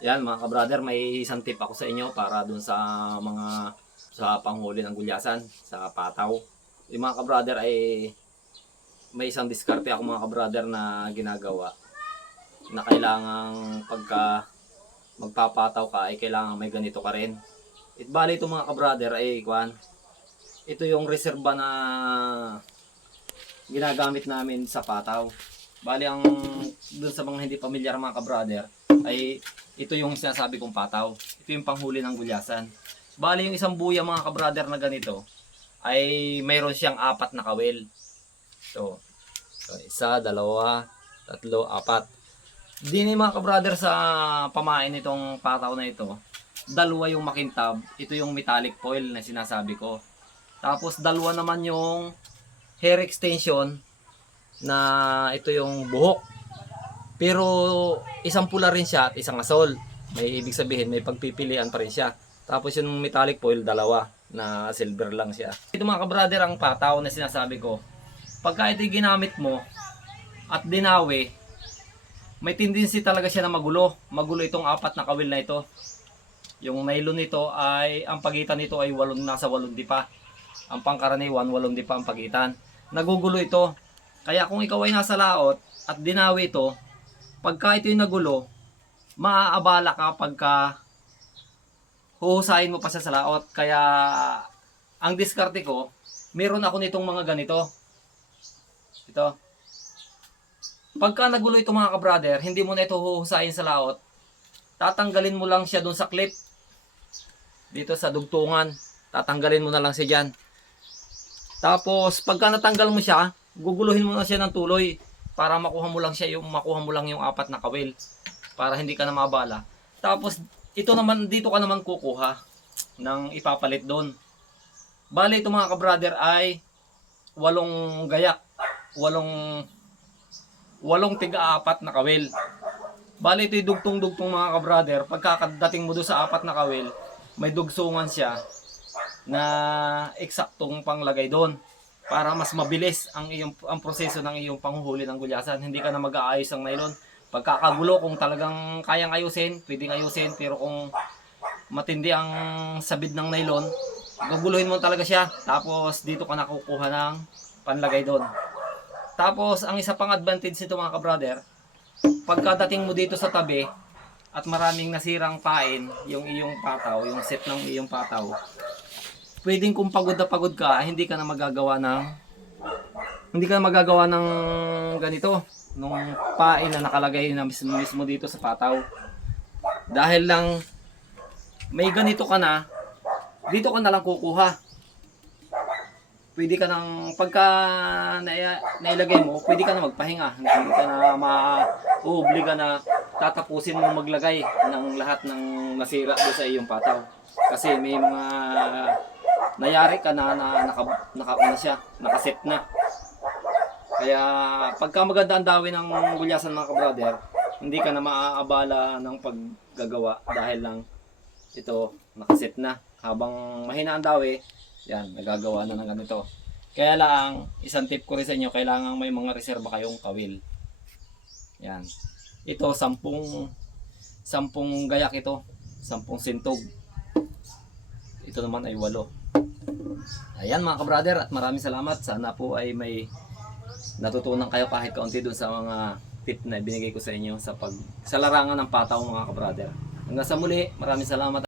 Yan mga ka-brother, may isang tip ako sa inyo para dun sa mga sa panghuli ng gulyasan, sa pataw. Yung mga ka-brother ay may isang diskarte ako mga ka-brother na ginagawa na kailangang pagka magpapataw ka ay kailangan may ganito ka rin. Bali ito mga ka-brother ay ito yung reserba na ginagamit namin sa pataw. Bali ang dun sa mga hindi pamilyar mga ka-brother ay ito yung sinasabi kong pataw. Ito yung panghuli ng gulyasan. Bali yung isang buya mga ka-brother na ganito ay mayroon siyang 4 na kawil. So, isa, dalawa, tatlo, 4. Dini mga ka-brother sa pamain nitong pataw na ito, dalawa yung makintab, ito yung metallic foil na sinasabi ko. Tapos dalawa naman yung hair extension na ito yung buhok. Pero isang pula rin siya at isang asol. May ibig sabihin may pagpipilian pa rin siya. Tapos yung metallic foil dalawa na silver lang siya. Ito mga ka-brother ang pataw na sinasabi ko. Pagka ito ginamit mo at dinawi, may tendency talaga siya na magulo. Magulo itong 4 na kawil na ito. Yung nylon nito ay, ang pagitan nito ay nasa 8 dipa. Ang pangkaraniwan, 8 dipa ang pagitan. Nagugulo ito. Kaya kung ikaw ay nasa laot at dinawi ito, pagka ito'y nagulo, maaabala ka pagka huhusayin mo pa sa laot. Kaya ang diskarte ko, meron ako nitong mga ganito. Ito. Pagka nagulo ito mga ka-brother, hindi mo na ito huhusayin sa laot. Tatanggalin mo lang siya dun sa clip. Dito sa dugtungan. Tatanggalin mo na lang siya dyan. Tapos pagka natanggal mo siya, guguluhin mo na siya ng tuloy para makuha mo lang yung 4 na kawil para hindi ka na mabala. Tapos ito naman, dito ka naman kukuha ng ipapalit doon. Bali ito mga ka-brother ay 8 gayak, 8 tiga-4 na kawil. Bali ito'y dugtong-dugtong mga ka-brother. Pagkakadating mo doon sa 4 na kawil, may dugsungan siya na eksaktong panglagay doon para mas mabilis ang proseso ng iyong panghuhuli ng gulyasan. Hindi ka na mag-aayos ng nylon. Pagkakagulo, kung talagang kayang ayusin, pwedeng ayusin. Pero kung matindi ang sabid ng nylon, guguluhin mo talaga siya. Tapos dito ka nakukuha ng panlagay doon. Tapos ang isa pang advantage nito mga ka-brother, pagkadating mo dito sa tabi at maraming nasirang pain yung iyong pataw, yung set ng iyong pataw, pwedeng kung pagod na pagod ka, hindi ka na magagawa ng ganito, nung pain na nakalagay na mismo dito sa pataw. Dahil lang may ganito ka na, dito ka na lang kukuha. Pwede ka nang, pagka nailagay mo, pwede ka na magpahinga. Hindi ka na mauobliga na tatapusin mo maglagay ng lahat ng nasira doon sa iyong pataw. Kasi may mga nayari ka na nakaset na. Kaya pagka maganda ang dawi ng gulyasan mga ka-brother, hindi ka na maaabala ng paggagawa dahil lang ito nakaset na. Habang mahina ang dawi, yan, nagagawa na ng ganito. Kaya lang, isang tip ko rin sa inyo, kailangan may mga reserba kayong kawil. Yan. Ito, 10 gayak ito. 10 sintog. Ito naman ay 8. Ayan mga ka-brother, at maraming salamat. Sana po ay may natutunan kayo kahit kaunti dun sa mga tip na binigay ko sa inyo sa larangan ng pataw mga ka-brother. Hanggang sa muli, maraming salamat.